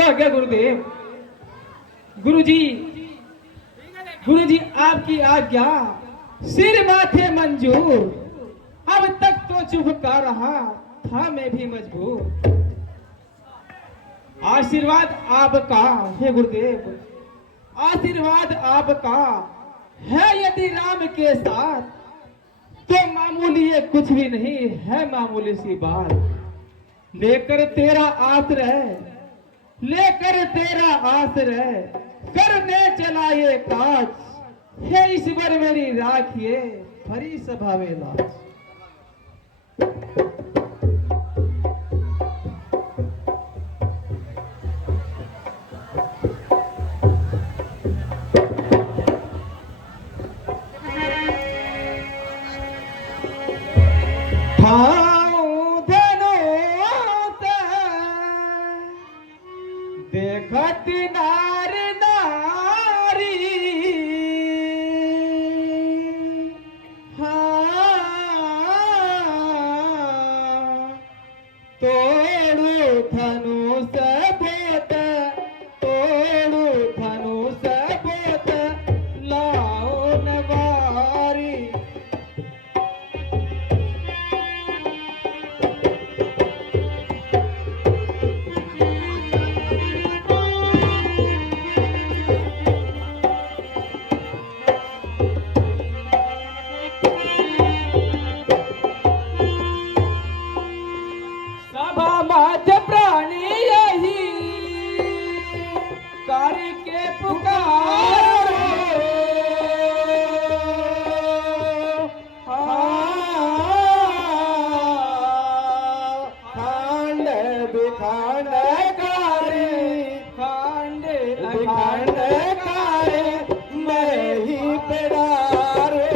क्या गुरुदेव? गुरुजी, गुरुजी आपकी आज्ञा, सिर माथे मंजूर। अब तक तो चुप का रहा था मैं भी मजबूर। आशीर्वाद आपका है गुरुदेव, आशीर्वाद आपका है यदि राम के साथ, तो मामूली ये कुछ भी नहीं है, मामूली सी बात। लेकर तेरा आश्रय, लेकर तेरा आश्रय करने चला ये काज। हे ईश्वर मेरी राखिए भरी सभा में लाज। देखत नार नारी, तोड़ू धनुष बोत, तोड़ू धनुष बोत लाओ नवारी। करके पुकारो, खांड बिखांड करे, खांड बिखांड करे मैं ही पिडारो।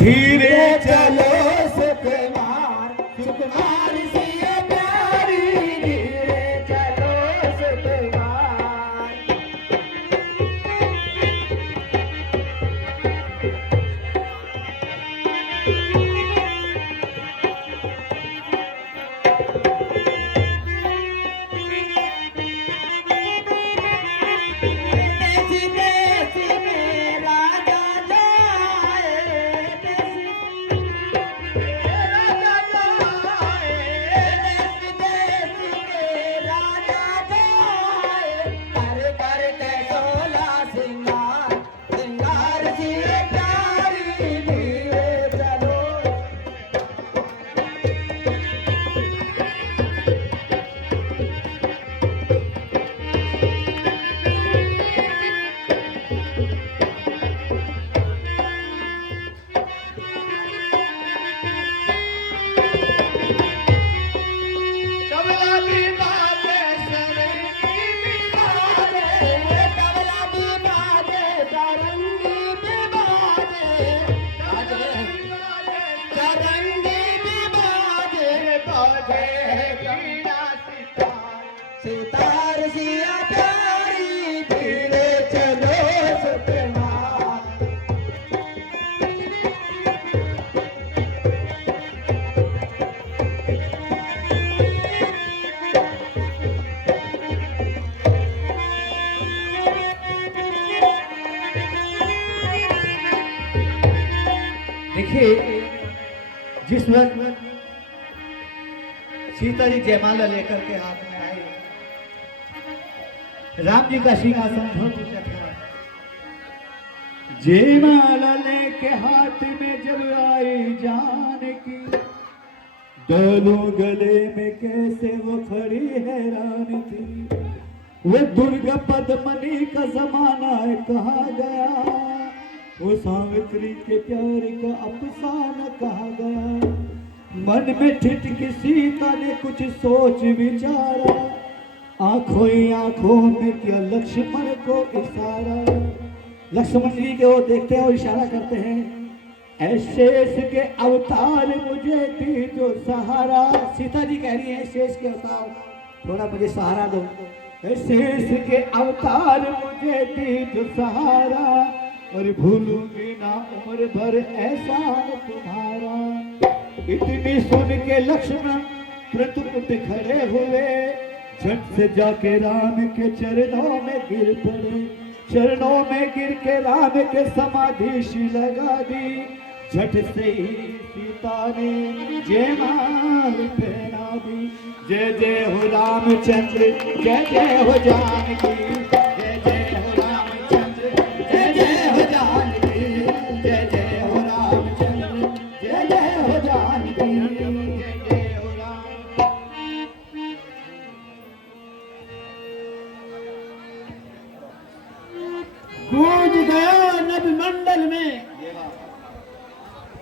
धीरे चलो सुकुमार, सुकुमार सिया प्यारी, धीरे चलो सुकुमार। देसी देसी में राजा सितार सिया प्यारी, धीरे चलो सुकुमार। देखिए, जिस वक्त सीता जी जयमाला लेकर के हाथ में आई, राम जी का सिंहासन बहुत ऊंचा था। जयमाला लेके हाथ में जब आई जानकी, दोनों गले में कैसे वो खड़ी हैरान थी। वो दुर्गा पद्मनी का जमाना है कहा गया, वो सावित्री के प्यार का अफसाना कहा गया। मन में ठिठकी सीता ने कुछ सोच विचारा, आंखों ही आंखों में किया लक्ष्मण को इशारा। लक्ष्मण जी के वो देखते हैं और इशारा करते हैं, ऐ शेष के अवतार मुझे दीजो सहारा। सीता जी कह रही है शेष के अवतार थोड़ा मुझे सहारा दो। ऐ शेष के अवतार मुझे दीजो सहारा, और भूलूंगी ना उम्र भर ऐसा तुम्हारा। इतनी सुन के लक्ष्मण तुरंत उठ खड़े हुए, झट से जाके राम के चरणों में गिर पड़े। चरणों में गिर के राम के समाधि सी लगा दी। झट से ही सीता ने जयमाल पहना दी। जय जय हो रामचंद्र, जय जय हो जानकी, जय जय हो रामचंद्र, जय जय हो जानकी, जय जय हो रामचंद्र, जय जय हो जानकी, जय जय हो राम। गूंज गया नभ मंडल में,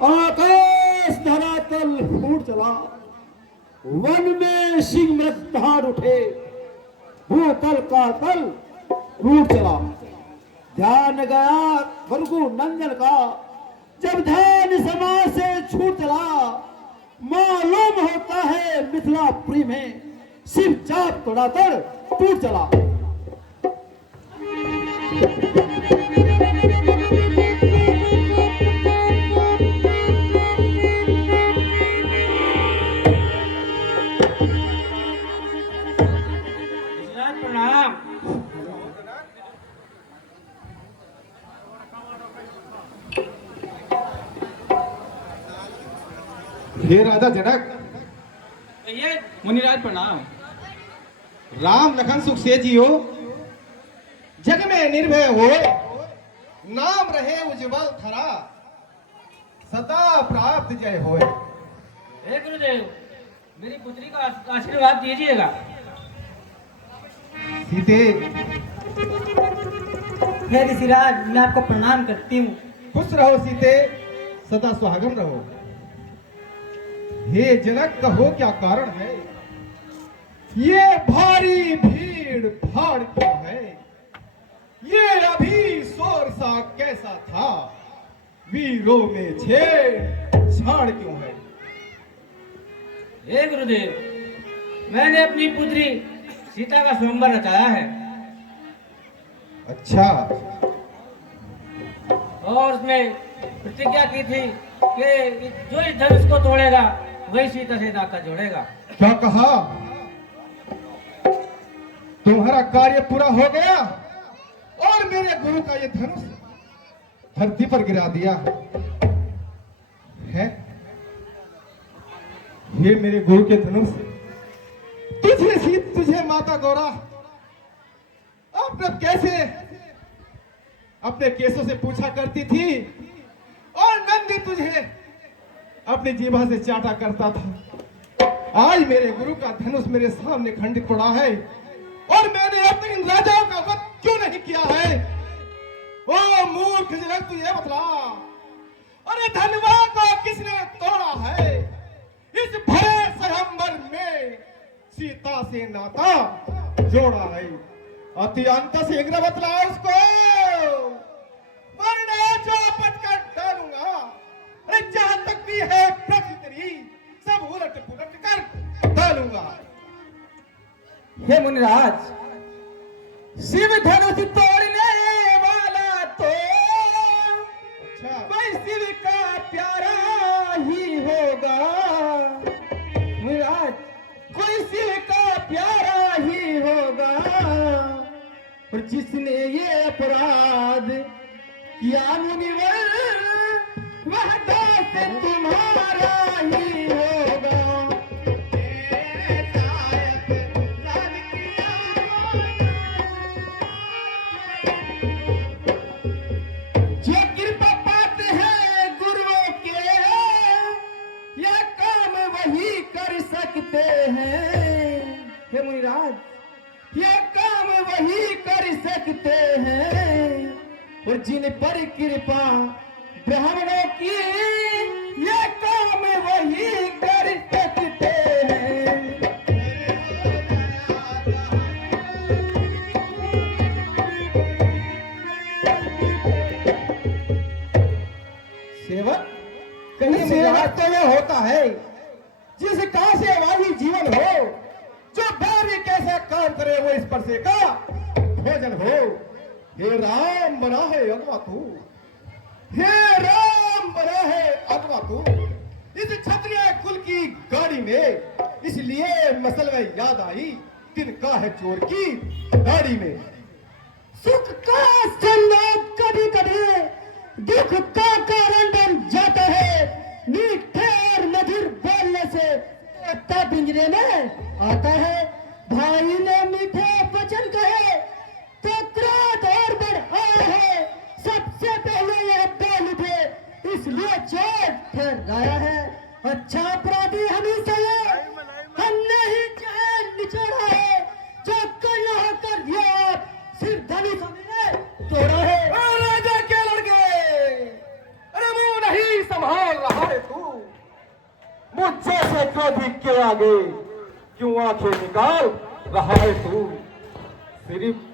आकाश धरातल फूट चला। वन में सिंह मृग दहाड़ उठे, भूतल का तल टूट चला। ध्यान गया भृगु नंदन का, जब ध्यान समाज से छूट चला। मालूम होता है मिथिलापुरी में शिव चाप तोड़ातर टूट चला। प्रणाम। हे राजा जनक, ये मुनिराज प्रणाम। राम लखन सुख से जियो, जग में निर्भय हो, नाम रहे उज्जवल थरा, सदा प्राप्त जय होए। हे गुरुदेव, मेरी पुत्री का आशीर्वाद दीजिएगा। सीते, हे ऋषिराज, मैं आपको प्रणाम करती हूँ। खुश रहो सीते, सदा सुहागन रहो। हे जनक, कहो क्या कारण है, ये भारी भीड़ भाड़ क्यों है, ये अभी शोर सा कैसा था, वीरों में छेड़ छाड़ क्यों है। हे गुरुदेव, मैंने अपनी पुत्री सीता का स्वयंवर रचाया है, अच्छा, और उसमें प्रतिज्ञा की थी कि जो इस धनुष को तोड़ेगा वही सीता से नाता जोड़ेगा। क्या कहा, तुम्हारा कार्य पूरा हो गया और मेरे गुरु का ये धनुष धरती पर गिरा दिया है। ये मेरे गुरु के धनुष तुझे माता गौरा अब कैसे अपने केसों से पूछा करती थी, और नंदी तुझे अपनी जीभा से चाटा करता था। आज मेरे गुरु का धनुष मेरे सामने खंडित पड़ा है, और मैंने अपने इन राजाओं का वध क्यों नहीं किया है। ओ मूर्ख जनक, तू ये बतला, अरे धनवा को किसने तोड़ा है। इस भरे स्वयंवर में सीता से नाता जोड़ा है। अति अंत शीघ्र बतला उसको, वरना चौपट कर डालूंगा। अरे जहां तक भी है पृथ्वी तेरी, सब उलट पुलट कर डालूंगा। हे मुनिराज, शिव धनुष तोड़ने वाला तो अच्छा, भाई शिव का प्यारा ही होगा। मुनिराज, कोई शिव का प्यारा ही होगा, और जिसने ये अपराध किया मुनिवर, वह दास तुम्हारा ही होगा। जो कृपा पाते हैं गुरुओं के, यह काम वही कर सकते हैं। हे मुनिराज, यह काम वही कर सकते हैं, और जिन पर कृपा ब्राह्मणों की, यह काम वही कर सकते हैं। सेवक? कहीं सेवक तो यह होता है जिसका सेवाही जीवन हो, जो बारी कैसा काम करे वो इस पर से का भोजन हो। हे राम बना है अथवा तू, हे राम बना है अथवा तू इस क्षत्रिय कुल की गाड़ी में, इसलिए मसल में याद आई तिनका है चोर की गाड़ी में। सुख का संयोग कभी कभी दुख का कारण बन जाता है। मीठे और मधुर बोलने से पत्ता पिंजरे में आता है। भाई ने मीठे वचन कहे तो क्रोध और बढ़ आया है। सबसे पहले यह बोल उठे, इसलिए चोर ठहराया है। अच्छा अपराधी हमेशा है, हमने ही चैन निचोड़ा है। जो करना हो कर दिया आप, सिर्फ धनुष हमने तोड़ा है। राजा के लड़के, अरे मुंह नहीं संभाल रहा है तू, मुझसे से क्रोधी के आगे क्यों आंखें निकाल रहा है तू। सिर्फ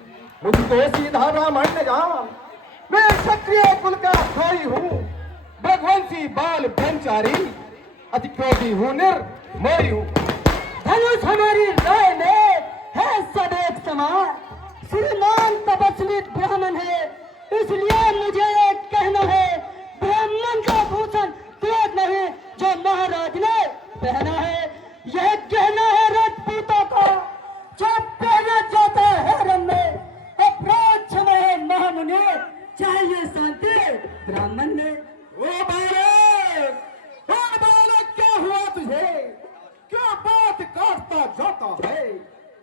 मुझको सीधा ब्राह्मण ने जान, मैं क्षत्रिय कुल का भाई हूँ, भगवंशी बाल ब्रह्मचारी, अति क्रोधी हूँ, निर्मोही हूँ। धनुष हमारी राय में है सब एक समान। श्रीमान तपस्वी ब्राह्मण है, इसलिए मुझे एक कहना है, ब्राह्मण का भूषण क्रोध नहीं जो महाराज ने पहना है। यह कहना है राजपूतों का, जो पहना जाता है रंग में। अपराध क्षमा है महामुनि, चाहिए शांति ब्राह्मण ने। ओ बालक क्या हुआ तुझे? क्या बात काटता जाता है?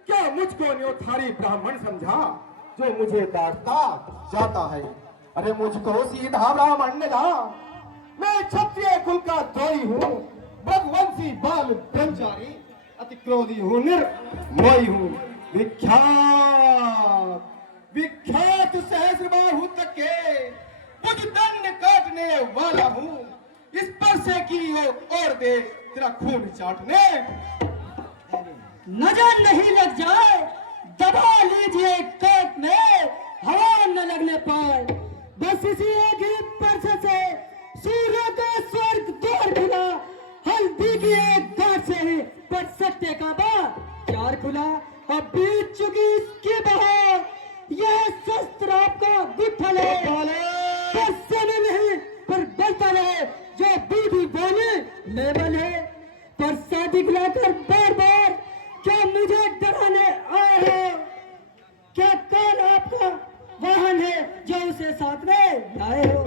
क्या मुझको न्योथारी ब्राह्मण समझा जो मुझे डांटता जाता है? अरे मुझको सीधा ब्राह्मण ने कहा, मैं क्षत्रिय कुल का द्रोही हूँ, भगवंशी बाल ब्रह्मचारी, अति क्रोधी हूँ, निर्मोही हूँ। विख्यात विख्यात सहस्रबाहु तक के मुझ दंड काटने वाला हूँ। इस पर से की वो और दे तेरा खून चाटने। नजर नहीं लग जाए, दबा लीजिए कोट में, हवा न लगने पाए। बस इसी एक ही परस से सूर्य का स्वर्ग द्वार खुला। हल्दी की एक गांठ से ही पर सत्य का बाजार खुला। अब बीत चुकी इसकी बहार, यह शस्त्र आपका विफल है। पर समय नहीं पर बलता है, जो बूढ़ी बोले लेवल है। पर शादी दिलाकर बार बार क्या मुझे डराने आए हो? क्या कौन आपका वाहन है जो उसे साथ में लाए हो?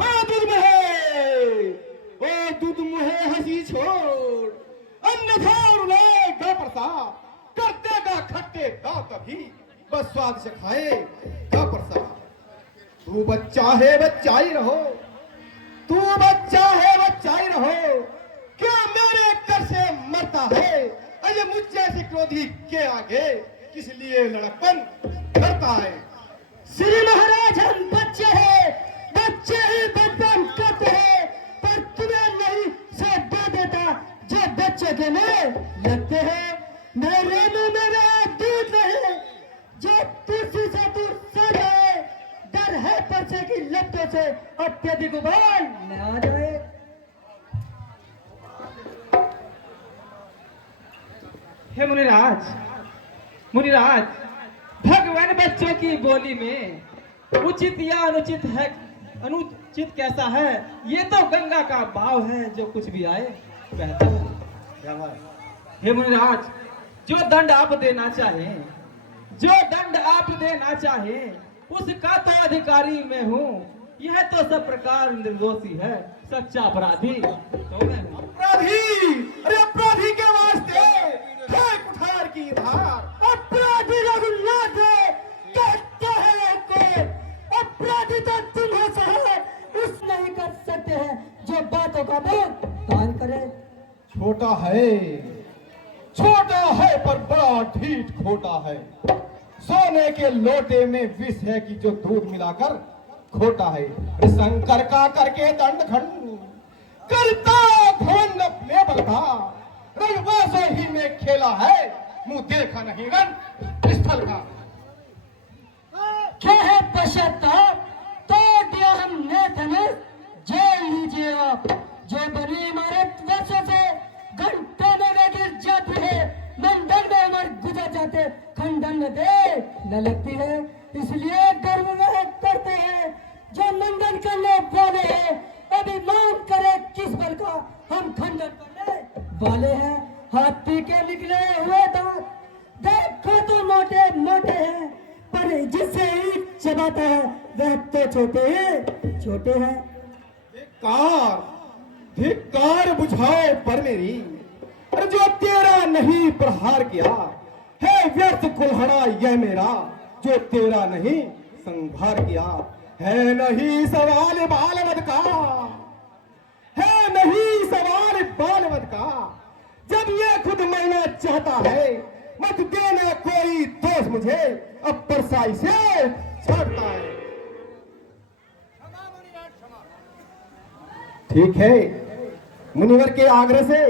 ओ दूध मुहे हंसी छोड़, अन्यथा रुलाएगा प्रसाद, कर देगा खट्टे दांव तभी, बस स्वाद से खाएगा प्रसाद। तू बच्चा है बच्चा ही रहो, तू बच्चा है बच्चा ही रहो, क्या मेरे कर से मरता है? अरे मुझ जैसे क्रोधी के आगे किस लिए लड़कपन करता है? श्री महाराज हम बच्चे हैं, बच्चे ही बचपन करते हैं, पर तुम्हें नहीं से दे देता जो बच्चे के लिए लगते हैं। मेरे मुंह में वह दूध नहीं जो तुलसी से दूर सड़ जाए। डर है पर्चे की लत्तों से अत्यधिक उबाल न आ जाए। हे मुनिराज, मुनिराज, भगवान बच्चों की बोली में उचित या अनुचित है, अनुचित कैसा है? ये तो गंगा का भाव है, जो कुछ भी आए बहता है। हे मुनिराज, जो दंड आप देना चाहें, जो दंड आप देना चाहें, उसका तो अधिकारी मैं हूँ। यह तो सब प्रकार निर्दोषी है, सच्चा अपराधी तो मैं हूँ। अपराधी, अरे अपराधी के वास्ते है कुठार की धार। अपराधी रघुनाथ है, कहता है कोई। अपराधी तो तुम हो साहब, उस नहीं कर सकते हैं जो बातों का बोध दान करे। छोटा है पर बड़ा ढीठ खोटा है। सोने के लोटे में विष है कि जो दूध मिलाकर खोटा है। शंकर का करके दंड खंड करता घमंड अपने बलता, रंगवासों ही में खेला है, मुंह देखा नहीं रण स्थल का। क्या है पश्चाताप, तोड़ दिया हमने धनुष जेल लीजिए आप। जो बनी इमारत वर्षों से घंटों में गिर जाती है, मंडन में उमर गुजर जाते, खंडन में देर न लगती है। इसलिए गर्व में करते हैं जो मंडन करने वाले हैं, अभिमान करे किस बल का, हम खंडन करने वाले हैं। हाथी के निकले हुए दांत देखो तो मोटे मोटे हैं, पर जिससे ईंट चबाता है वह तो छोटे हैं। धिक्कार धिक्कार बुझाओ पर मेरी, और जो तेरा नहीं प्रहार किया है व्यर्थ कुल्हड़ा यह मेरा, जो तेरा नहीं संहार किया है। नहीं सवाल बालवद का, है नहीं सवाल बालवद का, जब ये खुद मरना चाहता है मत देना कोई दोष मुझे, अब परसाई से छाड़ता है। ठीक है, मुनिवर के आग्रह से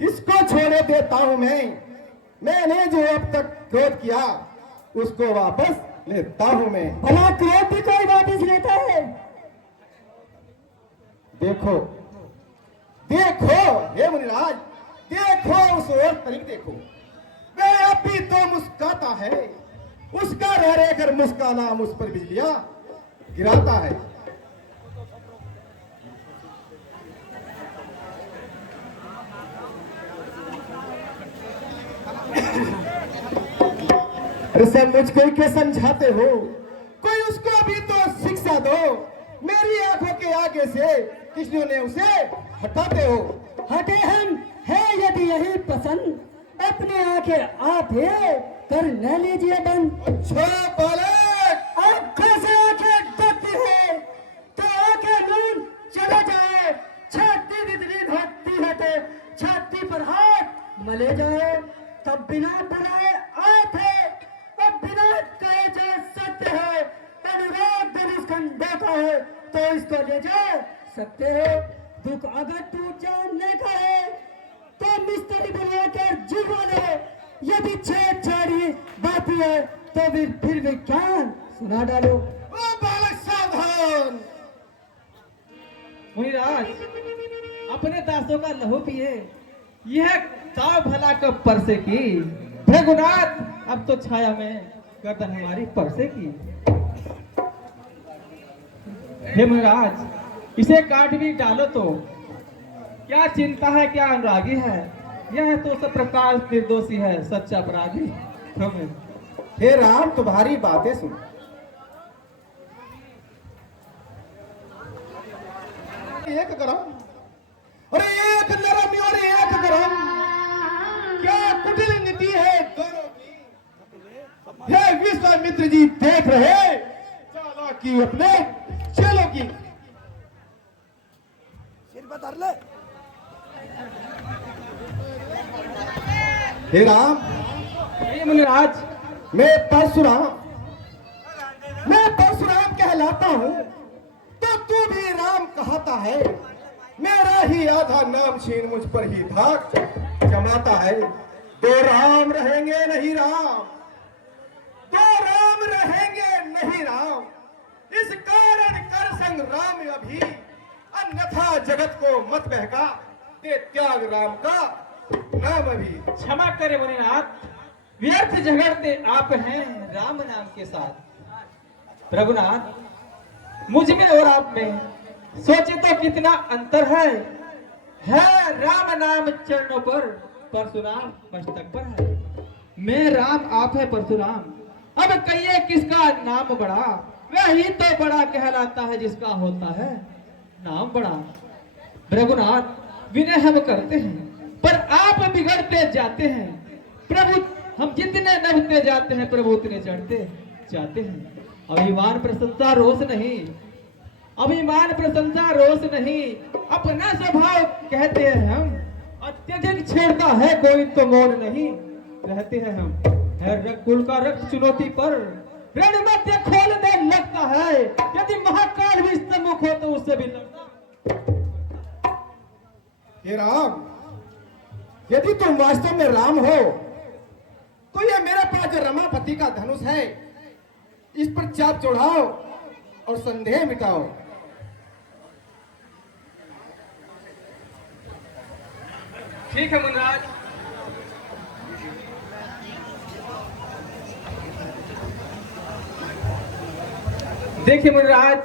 इसको छोड़े देता हूं मैंने जो अब तक क्रोध किया उसको वापस लेता हूं मैं। भला क्रोध भी कोई वापस लेता है? देखो देखो हे मुनिराज, देखो उस ओर तरीक देखो, वह अब भी तो मुस्काता है, उसका रह रहकर मुस्काना मुझ पर बिजलियां गिराता है। अरे सब मुझको के समझाते हो, कोई उसको भी तो शिक्षा दो, मेरी आंखों के आगे से किसने ने उसे हटाते हो। हटे हम है यदि यही पसंद, अपने आंखें आप है कर न लीजिए बंद। अच्छा बालक, आंखों से आंखें देखती है तो आंखें नून चला जाए, छाती विपरीत होती है तो छाती पर हाथ मले जाए, तब बिना बुलाए आए थे, अब बिना कहे जो सत्य है, अनुराग धनुष खंडा का है तो इसको ले जा सकते हो। दुख अगर टूट जानने का है तो मिस्त्री बुलाकर जुड़वा ले, यदि छेड़छाड़ी बात है तो फिर विज्ञान सुना डालो। ओ बालक सावधान। मुनिराज, अपने दासों का लहू पिए, यह दाव भला कब परसे की, रघुनाथ अब तो छाया में गर्दन हमारी परसे की। हे मुनिराज, इसे काट भी डालो तो क्या चिंता है, क्या अनुरागी है, यह तो सब प्रकार निर्दोषी है, सच्चा अपराधी हमें। हे राम, तुम्हारी बातें सुन, एक गरम और एक नरम और एक गरम, क्या कुटिल नीति है दोनों की। हे विश्वामित्र जी देख रहे चालाकी अपने चेलों की। हे राम, हे मुनिराज, मैं परशुराम कहलाता हूँ तो तू भी राम कहता है, मेरा ही आधा नाम छीन मुझ पर ही धाक जमाता है। दो राम रहेंगे नहीं राम, दो राम रहेंगे नहीं राम, इस कारण कर संग राम अभी, अन्यथा जगत को मत बहका, दे त्याग राम का नाम अभी। क्षमा करे मुनिनाथ, व्यर्थ झगड़ते आप हैं राम नाम के साथ। प्रभुनाथ, मुझ में और आप में सोचे तो कितना अंतर है राम नाम चरणों पर, परशुराम मस्तक पर है। मैं राम, आप है परशुराम, अब कहिए किसका नाम बड़ा, वही तो बड़ा कहलाता है जिसका होता है नाम बड़ा। रघुनाथ, विनय हम करते हैं पर आप बिगड़ते जाते हैं। प्रभु, हम जितने नभते जाते हैं प्रभु उतने चढ़ते जाते हैं। अभिमान प्रशंसा रोष नहीं, अभिमान प्रशंसा रोष नहीं, अपना स्वभाव कहते हैं हम, अत्यधिक छेड़ता है कोई तो मौन नहीं रहते हैं हम। है कुल का रक्त चुनौती पर रण मध्य खोलने लगता है, यदि महाकाल भी सम्मुख हो तो उससे भी लड़ता। हे राम, यदि तुम वास्तव में राम हो तो ये मेरे पास जो रमापति का धनुष है इस पर चाप चढ़ाओ और संदेह मिटाओ। ठीक है मुनराज। देखिए मुनराज,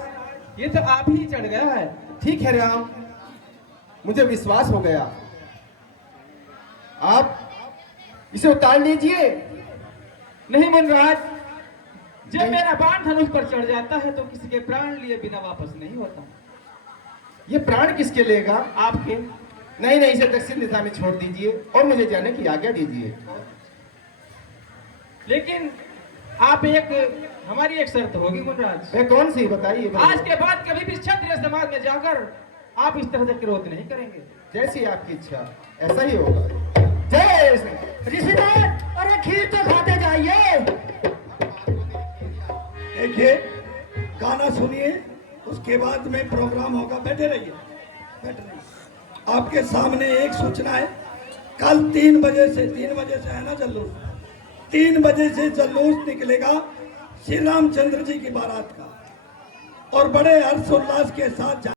ये तो आप ही चढ़ गया है। ठीक है राम, मुझे विश्वास हो गया। आप इसे उतार लीजिए। नहीं मुनराज, जब मेरा बाण धनुष पर चढ़ जाता है तो किसी के प्राण लिए बिना वापस नहीं होता। ये प्राण किसके लेगा? आपके। नहीं नहीं, इसे दक्षिण दिशा में छोड़ दीजिए और मुझे जाने की आज्ञा दीजिए। लेकिन हमारी एक शर्त होगी मुनराज। वह कौन सी बताइए? आज के बाद कभी भी क्षत्रिय समाज में जाकर आप इस तरह से क्रोध नहीं करेंगे। जैसी आपकी इच्छा ऐसा ही होगा। जय श्री ऋषिनाथ, अरे खीर तो खाते जाइए। देखिए, गाना सुनिए, उसके बाद में प्रोग्राम होगा। बैठे रहिए, बैठे रहिए। आपके सामने एक सूचना है। कल 3 बजे से है ना जल्लूस, 3 बजे से जल्लूस निकलेगा श्री रामचंद्र जी की बारात का, और बड़े हर्षोल्लास के साथ